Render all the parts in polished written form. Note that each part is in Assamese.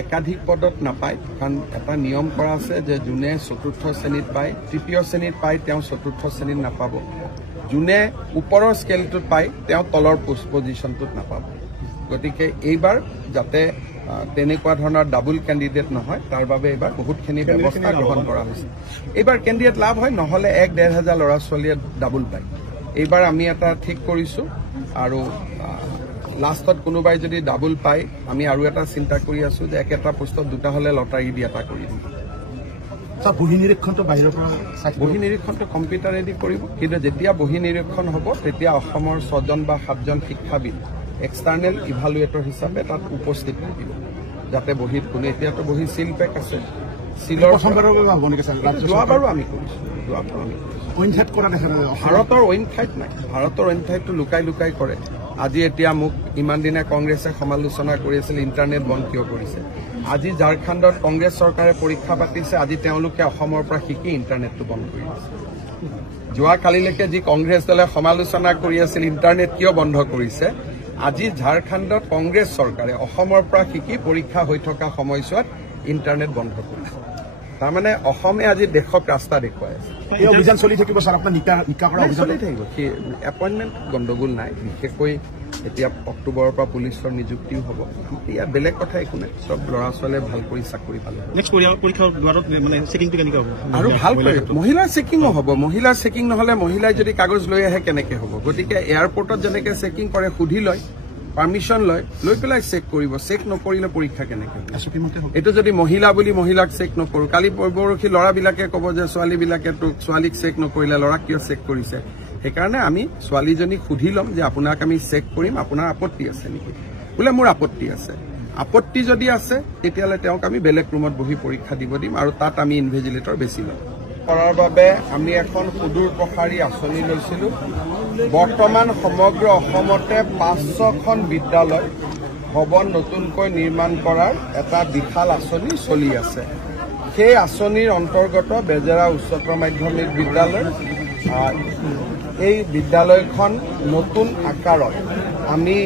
একাধিক পদত নাপায় কাৰণ এটা নিয়ম কৰা আছে যে যোনে চতুৰ্থ শ্ৰেণীত পায় তৃতীয় শ্ৰেণীত পায় তেওঁ চতুৰ্থ শ্ৰেণীত নাপাব যোনে ওপৰৰ স্কেলটোত পায় তেওঁ তলৰ পজিশ্যনটোত নাপাব গতিকে এইবাৰ যাতে তেনেকুৱা ধৰণৰ ডাবল ক্যান্ডিডেট নহয় তাৰ বাবে এইবাৰ বহুতখিনি ব্যৱস্থা গ্ৰহণ কৰা হৈছে এইবাৰ ক্যান্ডিডেট লাভ হয় নহলে 1-1.5 হাজাৰ ল'ৰা ছোৱালীয়ে ডাবল পায় এইবাৰ আমি এটা ঠিক কৰিছো আৰু লাষ্টত কোনোবাই যদি ডাবল পায় আমি আৰু এটা চিন্তা কৰি আছো যে একেটা পোষ্টত দুটা হলে লটাৰী দি এটা কৰি দিম বহি নিৰীক্ষণটো বাহিৰৰ পৰা বহি নিৰীক্ষণটো কম্পিউটাৰেদি কৰিব কিন্তু যেতিয়া বহি নিৰীক্ষণ হ'ব তেতিয়া অসমৰ 6জন বা 7জন শিক্ষাবিদ এক্সটাৰ্নেল ইভালুৱেটৰ হিচাপে তাত উপস্থিত থাকিব যাতে বহিত কোনো এতিয়াতো বহি সিল পেক আছে সিলৰ যোৱাবাৰো আমি কৰিছো ভাৰতৰ অইন ঠাইত নাই ভাৰতৰ অইন ঠাইতো লুকাই লুকাই কৰে আজি এতিয়া মোক ইমান দিনে কংগ্ৰেছে সমালোচনা কৰি আছিল ইণ্টাৰনেট বন্ধ কিয় কৰিছে আজি ঝাৰখণ্ডত কংগ্ৰেছ চৰকাৰে পৰীক্ষা পাতিছে আজি তেওঁলোকে অসমৰ পৰা শিকি ইণ্টাৰনেটটো বন্ধ কৰি দিছে যোৱাকালিলৈকে যি কংগ্ৰেছ দলে সমালোচনা কৰি আছিল ইণ্টাৰনেট কিয় বন্ধ কৰিছে আজি ঝাৰখণ্ডত কংগ্ৰেছ চৰকাৰে অসমৰ পৰা শিকি পৰীক্ষা হৈ থকা সময়ছোৱাত ইণ্টাৰনেট বন্ধ কৰিছে তাৰমানে অসমে আজি দেশক ৰাস্তা দেখুৱাই আছে এই অভিযান চলি থাকিব স্যাৰ আপোনাৰ নিকা কৰা অভিযান চলি থাকিব এপইণ্টমেণ্ট গণ্ডগোল নাই বিশেষকৈ এতিয়া অক্টোবৰৰ পৰা পুলিচৰ নিযুক্তিও হ'ব ইয়াত বেলেগ কথা একো নাই চব ল'ৰা ছোৱালীয়ে ভাল কৰি চাকৰি পালে আৰু ভাল কৰি মহিলাৰ চেকিঙো হ'ব মহিলাৰ চেকিং নহলে মহিলাই যদি কাগজ লৈ আহে কেনেকে হ'ব গতিকে এয়াৰপৰ্টত যেনেকে চেকিং কৰে সুধি লয় পাৰ্মিশন লৈ পেলাই চেক কৰিব চেক নকৰিলে পৰীক্ষা কেনেকে এইটো যদি মহিলা বুলি মহিলাক চেক নকৰো কালি পৰহি ল'ৰাবিলাকে ক'ব যে ছোৱালীবিলাকে ছোৱালীক চেক নকৰিলে ল'ৰাক কিয় চেক কৰিছে সেইকাৰণে আমি ছোৱালীজনীক সুধি ল'ম যে আপোনাক আমি চেক কৰিম আপোনাৰ আপত্তি আছে নেকি বোলে মোৰ আপত্তি আছে আপত্তি যদি আছে তেতিয়াহ'লে তেওঁক আমি বেলেগ ৰুমত বহি পৰীক্ষা দিব দিম আৰু তাত আমি ইনভিজিলেটৰ বেছি ল'ম কৰাৰ বাবে আমি এখন সুদূৰ প্ৰসাৰী আঁচনি লৈছিলো বৰ্তমান সমগ্ৰ অসমতে 500খন বিদ্যালয় ভৱন নতুনকৈ নিৰ্মাণ কৰাৰ এটা বিশাল আঁচনি চলি আছে সেই আঁচনিৰ অন্তৰ্গত বেজেৰা উচ্চতৰ মাধ্যমিক বিদ্যালয় এই বিদ্যালয়খন নতুন আকাৰত আমি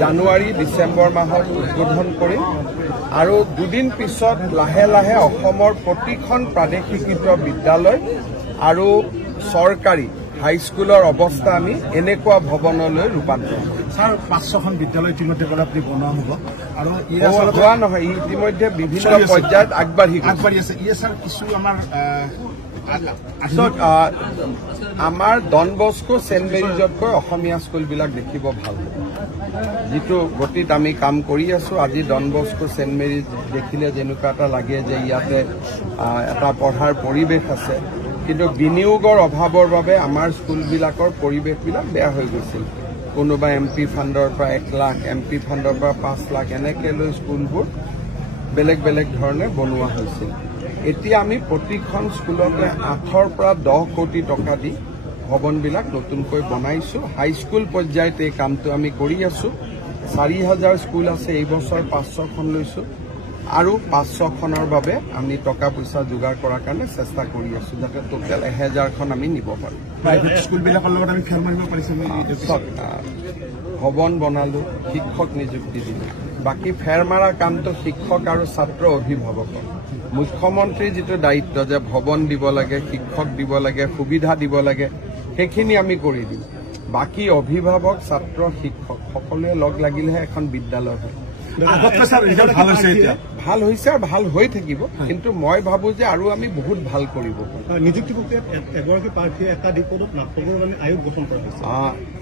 জানুৱাৰী ডিচেম্বৰ মাহত উদ্বোধন কৰিম আৰু দুদিন পিছত লাহে লাহে অসমৰ প্ৰতিখন প্ৰাদেশিকৃত বিদ্যালয় আৰু চৰকাৰী হাইস্কুলৰ অৱস্থা আমি এনেকুৱা ভৱনলৈ ৰূপান্তৰ কৰিম স্যাৰ 500খন বিদ্যালয় ইতিমধ্যে আপুনি বনোৱা হ'ব আৰু হোৱা নহয় ইতিমধ্যে বিভিন্ন পৰ্যায়ত আগবাঢ়ি আছে স্যাৰ কিছু আমাৰ ডন বস্কো সেন্ট মেৰিজতকৈ অসমীয়া স্কুলবিলাক দেখিব ভাল যিটো গতিত আমি কাম কৰি আছো আজি ডন বস্কো সেন্ট মেৰিজ দেখিলে যেনেকুৱা এটা লাগে যে ইয়াতে এটা পঢ়াৰ পৰিৱেশ আছে কিন্তু বিনিয়োগৰ অভাৱৰ বাবে আমাৰ স্কুলবিলাকৰ পৰিৱেশবিলাক বেয়া হৈ গৈছিল কোনোবা MP ফাণ্ডৰ পৰা 1 লাখ MP ফাণ্ডৰ পৰা 5 লাখ এনেকৈ লৈ স্কুলবোৰ বেলেগ বেলেগ ধৰণে বনোৱা হৈছিল এতিয়া আমি প্ৰতিখন স্কুলতে 8ৰ পৰা 10 কোটি টকা দি ভৱনবিলাক নতুনকৈ বনাইছো হাইস্কুল পৰ্যায়ত এই কামটো আমি কৰি আছো 4000 স্কুল আছে এই বছৰ 500খন লৈছো আৰু 500খনৰ বাবে আমি টকা পইচা যোগাৰ কৰাৰ কাৰণে চেষ্টা কৰি আছো যাতে টোটেল 1000খন আমি নিব পাৰো প্ৰাইভেট স্কুলবিলাকৰ লগত আমি ফেৰ মাৰিব পাৰিছো ভৱন বনালো শিক্ষক নিযুক্তি দিলো বাকি ফেৰ মাৰা কামটো শিক্ষক আৰু ছাত্ৰ অভিভাৱকৰ মুখ্যমন্ত্ৰীৰ যিটো দায়িত্ব যে ভৱন দিব লাগে শিক্ষক দিব লাগে সুবিধা দিব লাগে সেইখিনি আমি কৰি দিম বাকি অভিভাৱক ছাত্ৰ শিক্ষক সকলোৱে লগ লাগিলেহে এখন বিদ্যালয় হয় ভাল হৈছে আৰু ভাল হৈ থাকিব কিন্তু মই ভাবো যে আৰু আমি বহুত ভাল কৰিব নিযুক্তি প্ৰক্ৰিয়াত এগৰাকী প্ৰাৰ্থীয়ে একাধিক পদত নাপাবৰ বাবে আয়োগ গঠন কৰা হৈছে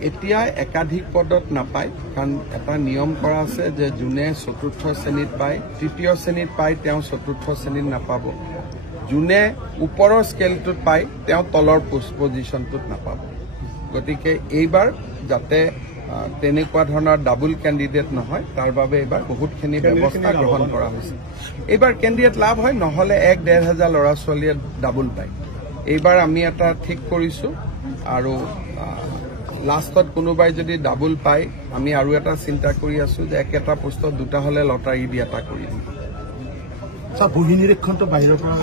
এতিয়া একাধিক পদত নাপায় কাৰণ এটা নিয়ম কৰা আছে যে যোনে চতুৰ্থ শ্ৰেণীত পায় তৃতীয় শ্ৰেণীত পায় তেওঁ চতুৰ্থ শ্ৰেণীত নাপাব যোনে ওপৰৰ স্কেলটোত পায় তেওঁ তলৰ পজিশ্যনটোত নাপাব গতিকে এইবাৰ যাতে তেনেকুৱা ধৰণৰ ডাবল ক্যান্ডিডেট নহয় তাৰ বাবে এইবাৰ বহুতখিনি ব্যৱস্থা গ্ৰহণ কৰা হৈছে এইবাৰ ক্যান্ডিডেট লাভ হয় নহলে 1-1.5 হাজাৰ ল'ৰা ছোৱালীয়ে ডাবল পায় এইবাৰ আমি এটা ঠিক কৰিছো আৰু লাষ্টত কোনোবাই যদি ডাবল পায় আমি আৰু এটা চিন্তা কৰি আছো যে একেটা পোষ্টত দুটা হলে লটাৰী দি এটা কৰি দিম বহি নিৰীক্ষণটো বাহিৰৰ পৰা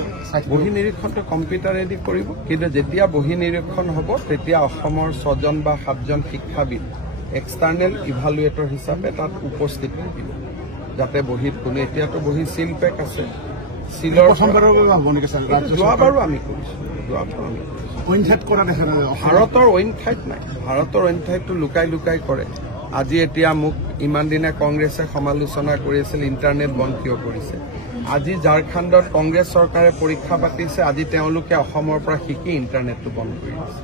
বহি নিৰীক্ষণটো কম্পিউটাৰেদি কৰিব কিন্তু যেতিয়া বহি নিৰীক্ষণ হ'ব তেতিয়া অসমৰ 6জন বা 7জন শিক্ষাবিদ এক্সটাৰ্নেল ইভালুৱেটৰ হিচাপে তাত উপস্থিত থাকিব যাতে বহীত কোনো এতিয়াতো বহী সিল পেক আছে সিলৰ যোৱাবাৰো আমি কৰিছোঁ ভাৰতৰ অইন ঠাইত নাই ভাৰতৰ অইন ঠাইততো লুকাই লুকাই কৰে আজি এতিয়া মোক ইমান দিনে কংগ্ৰেছে সমালোচনা কৰি আছিল ইণ্টাৰনেট বন্ধ কিয় কৰিছে আজি ঝাৰখণ্ডত কংগ্ৰেছ চৰকাৰে পৰীক্ষা পাতিছে আজি তেওঁলোকে অসমৰ পৰা শিকি ইণ্টাৰনেটটো বন্ধ কৰি দিছে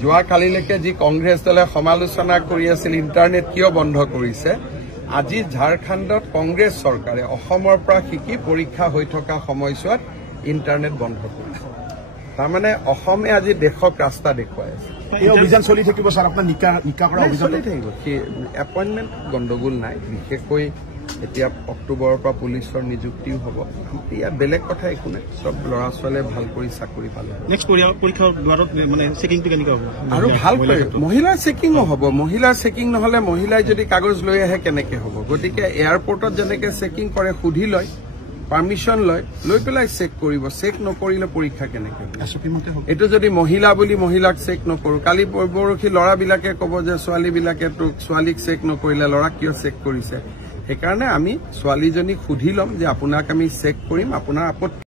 যোৱাকালিলৈকে যি কংগ্ৰেছ দলে সমালোচনা কৰি আছিল ইণ্টাৰনেট কিয় বন্ধ কৰিছে আজি ঝাৰখণ্ডত কংগ্ৰেছ চৰকাৰে অসমৰ পৰা শিকি পৰীক্ষা হৈ থকা সময়ছোৱাত ইণ্টাৰনেট বন্ধ কৰিছে তাৰমানে অসমে আজি দেশক ৰাস্তা দেখুৱাই আছে এই অভিযান চলি থাকিব স্যাৰ আপনাৰ নিকা কৰা অভিযান চলি থাকিব এপইণ্টমেণ্ট গণ্ডগোল নাই বিশেষকৈ এতিয়া অক্টোবৰৰ পৰা পুলিচৰ নিযুক্তিও হ'ব ইয়াত বেলেগ কথা একো নাই চব ল'ৰা ছোৱালীয়ে ভাল কৰি চাকৰি পালে নেক্সট পৰীক্ষাৰ দ্বাৰত মানে চেকিংটো কেনেকৈ হ'ব আৰু ভাল কৰি মহিলাৰ চেকিঙো হ'ব মহিলাৰ চেকিং নহলে মহিলাই যদি কাগজ লৈ আহে কেনেকে হ'ব গতিকে এয়াৰপৰ্টত যেনেকে চেকিং কৰে সুধি লয় পাৰ্মিশন লয় লৈ পেলাই চেক কৰিব চেক নকৰিলে পৰীক্ষা কেনেকে হ'ব এইটো যদি মহিলা বুলি মহিলাক চেক নকৰো কালি পৰহি ল'ৰাবিলাকে ক'ব যে ছোৱালীবিলাকে তোক ছোৱালীক চেক নকৰিলে ল'ৰাক কিয় চেক কৰিছে সেইকাৰণে আমি ছোৱালীজনীক সুধি ল'ম যে আপোনাক আমি চেক কৰিম আপোনাৰ আপত্তি